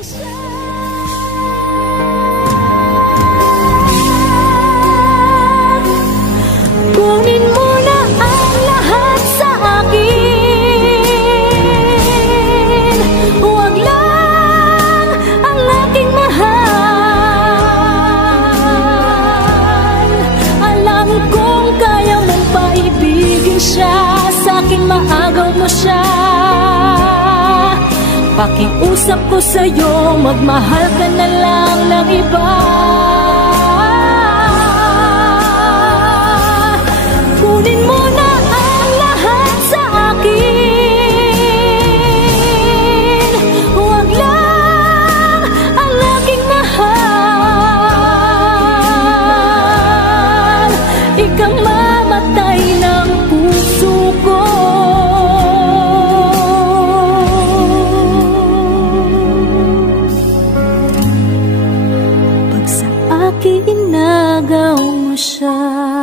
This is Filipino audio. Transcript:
Kunin mo na ang lahat sa akin, huwag lang ang aking mahal. Alam kong kaya mong paibigin siya, sa akin maagaw mo siya. Pakiusap ko sa'yo, magmahal ka na lang ng iba. Kunin mo na ang lahat sa akin, huwag lang ang aking mahal. Ikaw mamatay ng puso ko. Pag sa akin inagaw mo siya.